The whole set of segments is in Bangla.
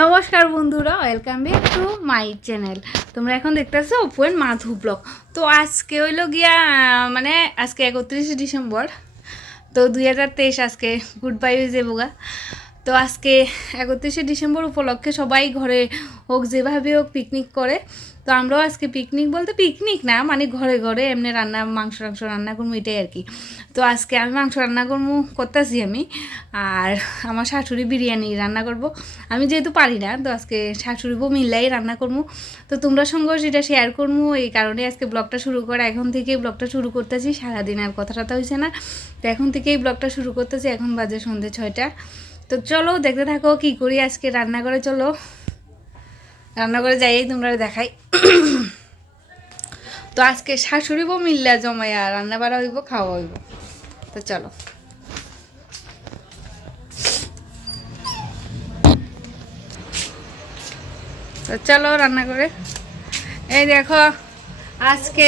নমস্কার বন্ধুরা, welcome back to my channel. তোমরা এখন দেখতেছো ওপেন মাধু ব্লগ। তো আজকে হইল গিয়া মানে আজকে 31শে ডিসেম্বর, তো 2023 আজকে গুড বাই হয়ে যাবোগা। তো আজকে 31শে ডিসেম্বর উপলক্ষে সবাই ঘরে হোক যেভাবে হোক পিকনিক করে। তো আমরাও আজকে পিকনিক বলতে পিকনিক না, মানে ঘরে ঘরে এমনি রান্না মাংস রান্না করবো, এটাই আর কি। তো আজকে আমি মাংস রান্না করবো করতেছি আমি, আর আমার শাশুড়ি বিরিয়ানি রান্না করব। আমি যেহেতু পারি না, তো আজকে শাশুড়ি বউ মিলাই রান্না করবো। তো তোমরা সঙ্গেও সেটা শেয়ার করবো, এই কারণে আজকে ব্লগটা শুরু করা। এখন থেকেই ব্লগটা শুরু করতেছি, সারাদিন আর কথা টথা হয়েছে না, তো এখন থেকেই ব্লগটা শুরু করতেছি। এখন বাজে সন্ধ্যে 6টা। তো চলো দেখতে থাকো কি করি আজকে রান্না করে। চলো রান্না করে যাই, তোমরা দেখাই। তো আজকে শাশুড়ি বউ মিল্লা জমাইয়া রান্না বাড়া হইব, খাওয়া হইব। তো চলো চলো রান্না করে। এই দেখো আজকে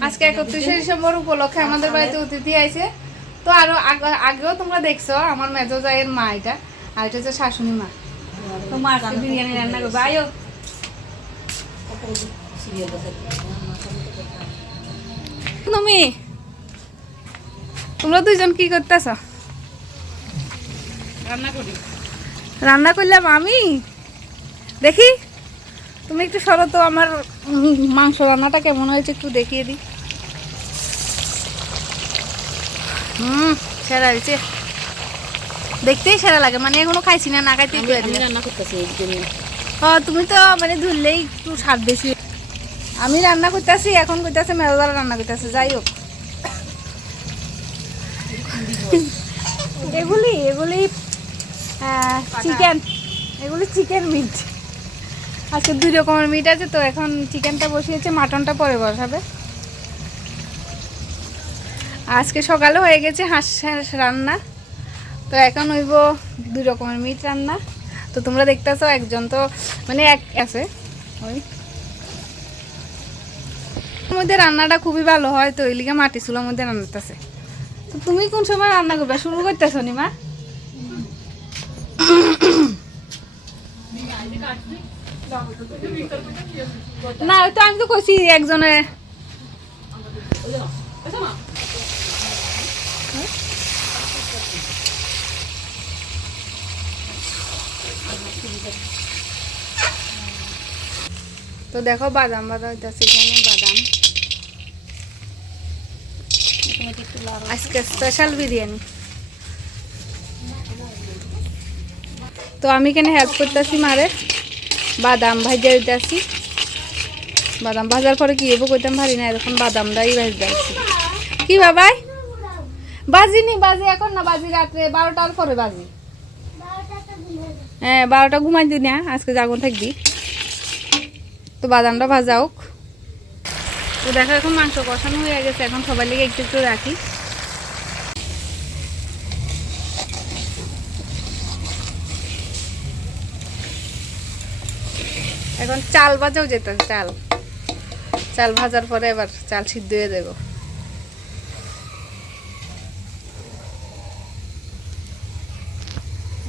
31শে ডিসেম্বর উপলক্ষে আমাদের বাড়িতে অতিথি আইছে। তো আরো আগেও তোমরা দেখছো আমার মেজো জায়ের মা, এটা আর এটা হচ্ছে শাশুড়ি মা। তো মা বিরিয়ানি রান্না করবো, আয়ো। তোমরা দুইজন কি করতেছ? রান্না করলাম আমি। দেখি তুমি একটু সরো তো, আমার মাংস রান্নাটা কেমন হয়েছে একটু দেখিয়ে দিই। সেরা হয়েছে, দেখতেই সেরা লাগে। মানে এখনো খাইছি না, না খাইতেই রান্না করতেছি। তুমি তো মানে ধরলেই একটু স্বাদ বেশি। আমি রান্না করতেছি, এখন করতেছে মেজদারা রান্না করতেছে। যাই হোক, এগুলি চিকেন, এগুলি চিকেন মিট। আজকে 2 রকমের মিট আছে। তো এখন চিকেনটা বসিয়েছে, মাটনটা পরে বসাবে। আজকে সকালে হয়ে গেছে হাঁস রান্না, তো এখন হইব 2 রকমের মিট রান্না। তো তোমরা দেখতেছো একজন তো মানে এক আছে, ওই মধ্যে রান্নাটা খুবই ভালো হয়। তো ওই লিগে মাটি চুলার মধ্যে রান্নাতেছে। তো তুমি কোন সময় রান্না করবে শুরু করতেছো নিমা? না তো আমি তো কইছি একজনে। তো দেখো বাদাম হইতেছে, এখানে বাদাম। আজকে স্পেশাল বিরিয়ানি। তো আমি এখানে হেল্প করতেছি মারে, বাদাম ভাজা হইতেছি। বাদাম ভাজার পরে কি হবো কইতাম পারি না, এখন বাদামটাই ভাজতে আসছি। কি বাবাই বাজিনি, বাজি এখন না, বাজি রাত্রে 12টার পরে বাজি। হ্যাঁ 12টা ঘুমাই দিই না, আজকে জাগন থাকবি। তো বাদামটা ভাজা হোক। তো দেখো এখন মাংস কষানো হয়ে গেছে, এখন সবাই লেগে একটু একটু রাখি। এখন চাল ভাজাও যেত, চাল ভাজার পরে এবার চাল সিদ্ধ হয়ে দেব।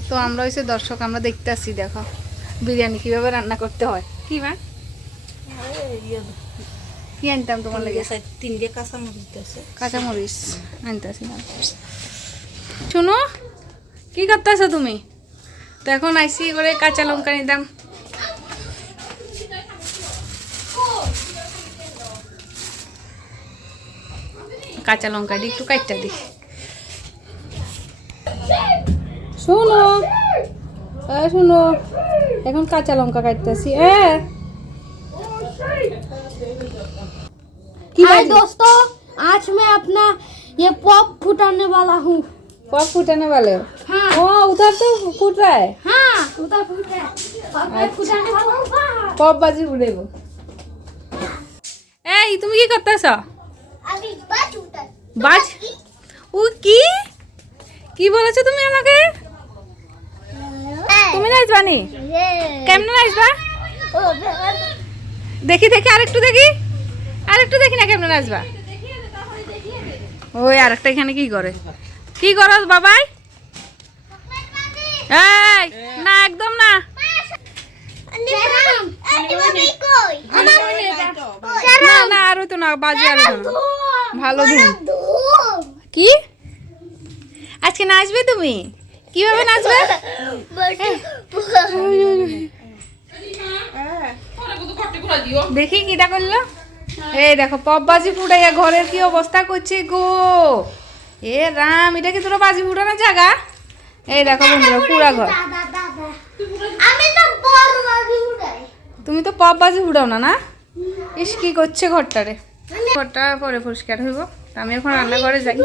তো আমরা হচ্ছে দর্শক, আমরা দেখতে আসছি। দেখো বিরিয়ানি কিভাবে রান্না করতে হয়। কি মা কি আনতাম তোমার লাগে? 3 কাঁচামরিচ আনতেছি। শুনো কি করতেছো তুমি? তো এখন আইসি করে কাঁচা লঙ্কা নিতাম। কাঁচা লঙ্কাটি একটু কাটটা দি। শোনো শুনো, এখন কাঁচা লঙ্কা কাটতেছি। हाय दोस्तों, आज मैं अपना ये पॉप फुटाने वाला हूँ। पॉप फुटाने वाले हो? हाँ। ओ उधर तो फूट रहा है। हाँ उधर फुट रहा है, और मैं फुटाने वाला हूँ। पॉप बाजी उड़ेगो। এই তুমি কি করতেছ? अभी बात उतर বাজ ও কি কি বলেছো তুমি আমাকে? তুমি নাচবা নি? কেমনে নাচবা? দেখি দেখি আরেকটু দেখি, আরেকটু দেখি না কেমনে নাচবা। ওই আরেকটা এখানে কি করে, কি করস বাবাই? এই না একদম না, বাজে আর ভালো ধুম। কি আজকে নাচবে তুমি? কিভাবে নাচবে? দেখি কিটা করলো। এই দেখো পপ বাজি ফুটাইয়া ঘরের কি অবস্থা করছে গো। এ রাম, এটা কি তোরা বাজি ফুটানোর জায়গা? এই দেখো বন্ধুরা পুরা ঘর। তুমি তো পপ বাজি ফুটাও না? ইস কি করছে ঘরটারে। ঘরটা পরে পরিষ্কার হইব। আমি এখন রান্নাঘরে যাই।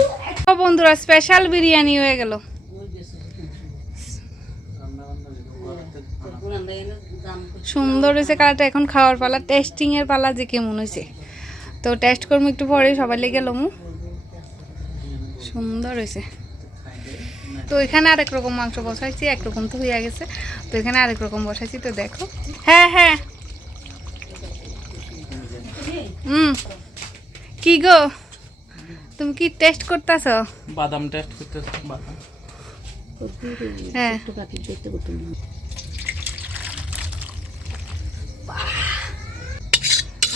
ও বন্ধুরা স্পেশাল বিরিয়ানি হয়ে গেল। সুন্দর হয়েছে কালারটা। এখন খাওয়ার পালা, টেস্টিং এর পালা যে কেমন হয়েছে। তো টেস্ট করবো একটু পরে, সবাই লেগে গেল। সুন্দর হয়েছে। তো এখানে আরেক রকম মাংস বসাইছি, একরকম তো হয়ে গেছে। তো এখানে আরেক রকম বসাইছি, তো দেখো। হ্যাঁ হ্যাঁ কি গো তুমি কি টেস্ট করতেছ? বাদাম টেস্ট করতেছ? বাদাম হ্যাঁ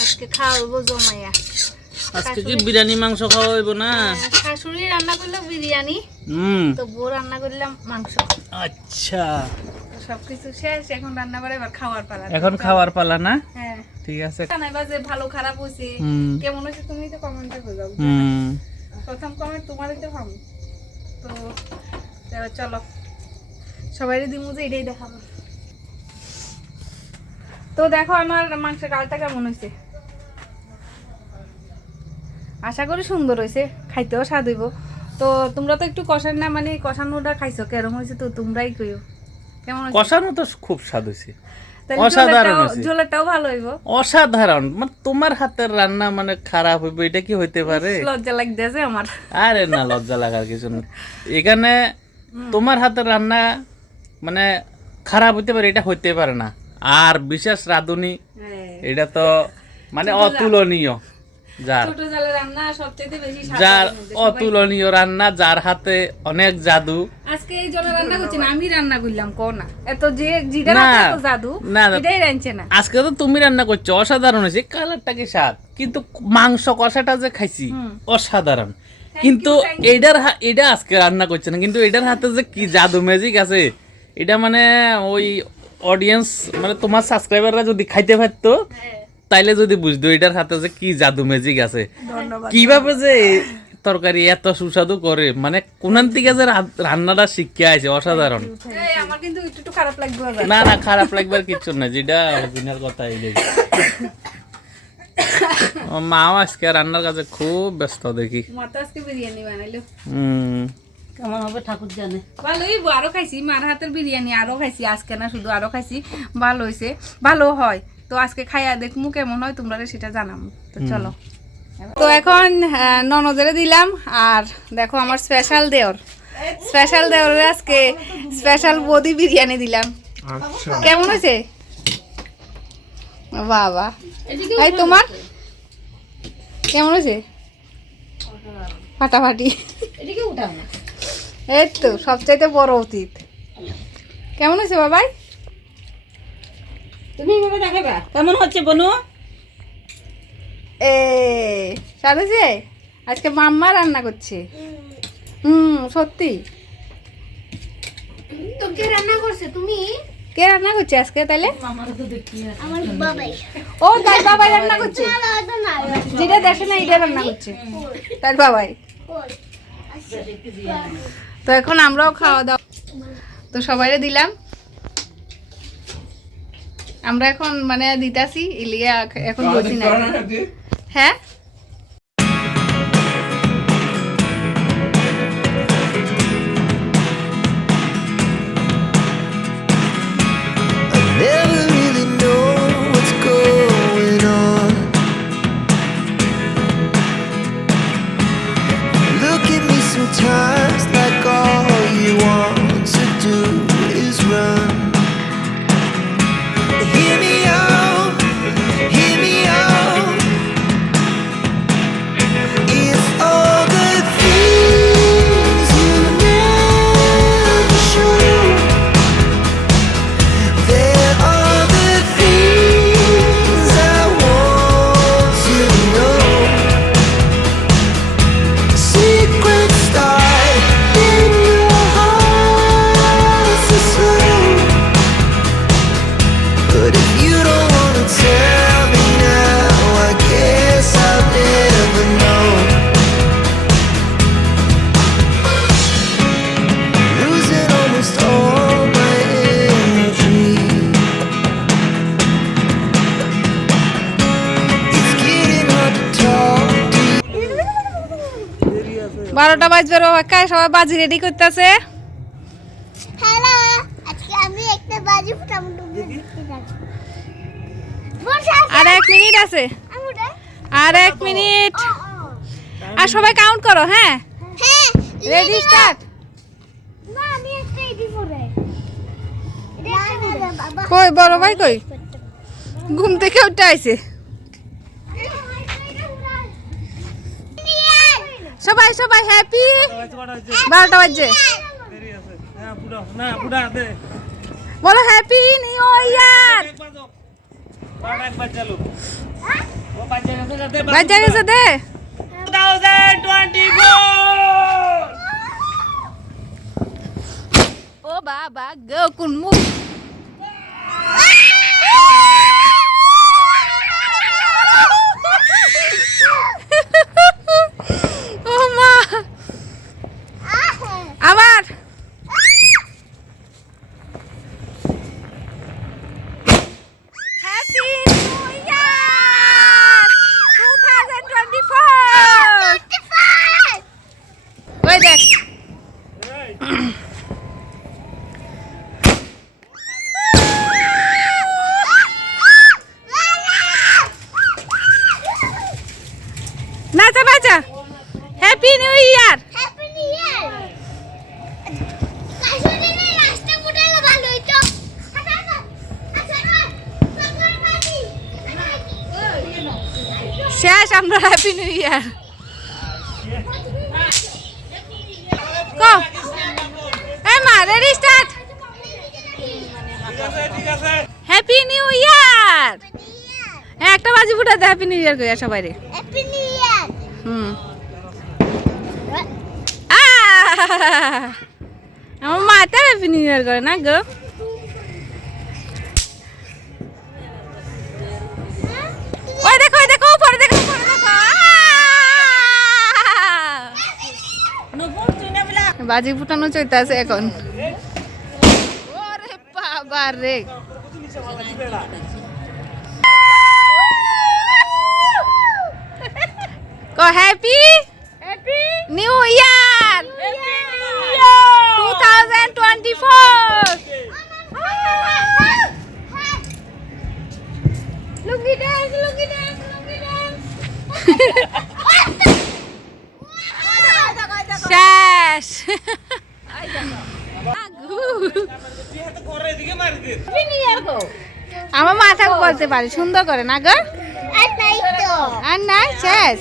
আজকে খাওয়াবো জমাইয়া। আজকে কি বিরিয়ানি মাংস খাওয়া হইব না? শাশুড়ি রান্না করলো বিরিয়ানি, তো বউ রান্না করলাম মাংস। আচ্ছা সবকিছু শেষ, এখন রান্না করে এবার খাওয়ার পালা। এখন খাওয়ার পালা না? হ্যাঁ ঠিক আছে। জানাইবা যে ভালো খারাপ হইছে, কেমন হইছে তুমি তো কমেন্টে কইবা। প্রথম কমেন্ট তোমারই তো পাবো। তো এবার চলো সবাইরে দিমু যে এটাই দেখাবো। তো দেখো আমার মাংসের কালটা কেমন হয়েছে। আশা করি সুন্দর হয়েছে, খাইতেও স্বাদ হইব। তো তোমরা তো একটু কষান না, মানে কষানোটা খাইছো, কেরম হয়েছে তো তোমরাই কইও কেমন হয়েছে। কষানো তো খুব স্বাদ হয়েছে, অসাধারণ হয়েছে। ঝোলটাও ভালো হইব, অসাধারণ। মানে তোমার হাতের রান্না মানে খারাপ হইব এটা কি হইতে পারে? লজ্জা লাগতেছে আমার। আরে না, লজ্জা লাগার কিছু না। এখানে তোমার হাতের রান্না মানে খারাপ হইতে পারে, এটা হইতে পারে না। আর বিশেষ রাঁধুনি, এটা তো মানে অতুলনীয়। যার অতুলনীয় রান্না, যার হাতে অনেক জাদু। আজকে এই জন্য রান্না করছি না, আমি রান্না করলাম কো না। এত যে জিটা এত জাদু এটাই রাঁধছে না। আজকে তো তুমি রান্না করছো, অসাধারণ হয়েছে। কালারটা কি স্বাদ, কিন্তু মাংস কষাটা যে খাইছি অসাধারণ। কিন্তু এটা আজকে রান্না করছে না, কিন্তু এটার হাতে যে কি জাদু ম্যাজিক আছে, এটা মানে ওই অডিয়েন্স মানে তোমার সাবস্ক্রাইবাররা যদি খাইতে পারতো তাইলে যদি বুঝতো এটার হাতে যে কি জাদু ম্যাজিক আছে। কিভাবে যে তরকারি এত সুস্বাদু করে, মানে কোনান থেকে যে রান্নাটা শিখে আছে, অসাধারণ। আমার কিন্তু একটু খারাপ লাগবে না না, খারাপ লাগবার কিছু না, যেটা অরিজিনাল কথা। মাও আজকে রান্নার কাছে খুব ব্যস্ত দেখি। মা তো আজকে বিরিয়ানি বানাইলো। কেমন হবে ঠাকুর জানে। ভালোই, আরো খাইছি মার হাতের বিরিয়ানি, আরো খাইছি। আজকে না শুধু আরো খাইছি, ভালো হয়েছে, ভালো হয়। তো আজকে খাইয়া দেখমু কেমন হয়, তোমরা সেটা জানাবো। তো চলো। তো এখন ননদের দিলাম, আর দেখো আমার স্পেশাল দেওরের আজকে স্পেশাল বদি বিরিয়ানি দিলাম। কেমন হয়েছে বাবা? এই তোমার কেমন হয়েছে? ফাটাফাটি। এই তো সবচাইতে বড় অতীত। কেমন হয়েছে বাবাই? তুমি এভাবে দেখাবা কেমন হচ্ছে বনু? স্বাদ হয়েছে? আজকে মাম্মা রান্না করছে। সত্যি? তো কে রান্না করছে? তুমি? কে রান্না করছে আজকে তাইলে? আমার বাবাই। ও তাই বাবাই রান্না করছে, যেটা দেখে না এটা রান্না করছে তার বাবাই। তো এখন আমরাও খাওয়া দাওয়া তো সবাইরে দিলাম। আমরা এখন মানে দিতাছি ইলিয়া, এখন বসি না। হ্যাঁ Never really know what's going on. Look at me sometimes like all you want to do is run. Hear me out, 12টা বাজবে অপেক্ষায়, সবাই বাজি রেডি করতেছে। হ্যালো, আজকে আমি একটা বাজি ফুটাবো। আর 1 মিনিট আছে, আর 1 মিনিট। আর সবাই কাউন্ট করো। হ্যাঁ, হ্যাঁ, রেডি স্টার্ট। না আমি একটা এডি করে। বাবা কই বড় ভাই কই? ঘুম থেকে উঠে আইছে। সবাই সবাই হ্যাপি। 12টা বাজছে, বলো হ্যাপি নিউ ইয়ার। বাজে গেছে দে। ও বাবা গো কোন মুখ। ও মা, আবার হ্যাপি নিউ ইয়ার 2024। ওই দেখ, নাচা নাচা, happy new year. Happy new year. কাশিতে না রাস্তা ফুটালে ভালো হইতো। শেষ আমরা হ্যাপি নিউ ইয়ার। এই মা রেডি স্টার্ট। হ্যাপি নিউ ইয়ার। একটা বাজি ফুটাতে হ্যাপি নিউ ইয়ার কইয়া সবাই রে। হ্যাপি নিউ ইয়ার। হুম, আমার মাটা হ্যাপি নিউ ইয়ার করে না গো। ওই দেখো ওই দেখো উপরে দেখো উপরে দেখো। বাজি ফুটানো চলতেছে এখন। ওরে বাবা রে, কো হ্যাপি নিউ ইয়ার 2024। লুঙ্গি ডান্স, লুঙ্গি ডান্স, লুঙ্গি ডান্স। শেষ। আমার মাথা বলতে পারি সুন্দর করে না গো। আর নাই তো। আর নাই শেষ।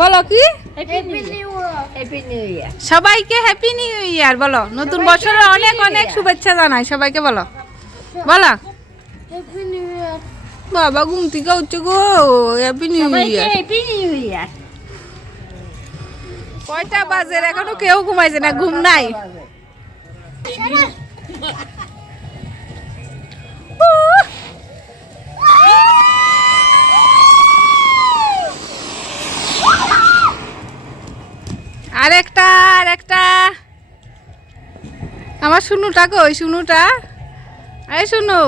বলো কি? Happy new year. Happy new ইয়ার। সবাইকে হ্যাপি নিউ ইয়ার বলো। নতুন বছরের অনেক অনেক শুভেচ্ছা জানাই সবাইকে, বলো বলো। Happy new year. বাবা ঘুম থেকে উঠছে গো, happy new year. Happy new year. কয়টা বাজে এখনো কেউ ঘুমাইছে না, ঘুম নাই। আরেকটা আরেকটা। আমার শুনুটা কই? শুনুটা, এই শুনু।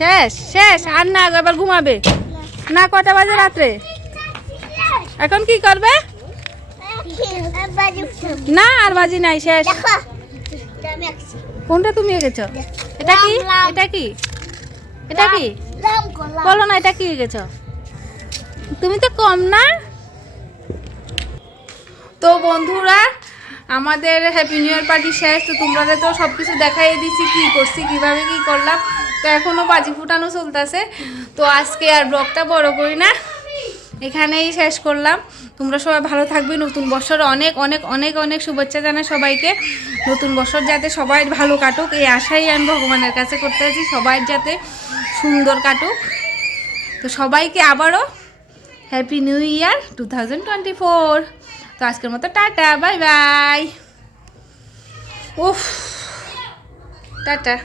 শেষ শেষ, আর না এবার ঘুমাবে না। কটা বাজে রাত্রে? এখন কি করবে? না আর বাজি নাই, শেষ। কোনটা তুমি এঁকেছ? এটা কি? এটা কি? এটা কি? বলো না, এটা কি এঁকেছ? তুমি তো কম না। তো বন্ধুরা, আমাদের হ্যাপি নিউ ইয়ার পার্টি শেষ। তো তোমরা তো সব কিছু দেখাই দিচ্ছি কি করছি, কিভাবে কি করলাম। তো এখনও বাজি ফুটানো চলতেছে। তো আজকে আর ব্লগটা বড় করি না, এখানেই শেষ করলাম। তোমরা সবাই ভালো থাকবে। নতুন বছর অনেক অনেক অনেক অনেক শুভেচ্ছা জানাই সবাইকে। নতুন বছর যাতে সবাই ভালো কাটুক, এই আশাই আমি ভগবানের কাছে করতে আছি, সবাই যাতে সুন্দর কাটুক। তো সবাইকে আবারও হ্যাপি নিউ ইয়ার 2024। তো আজকের মতো টাটা, বাই বাই। উফ, টাটা।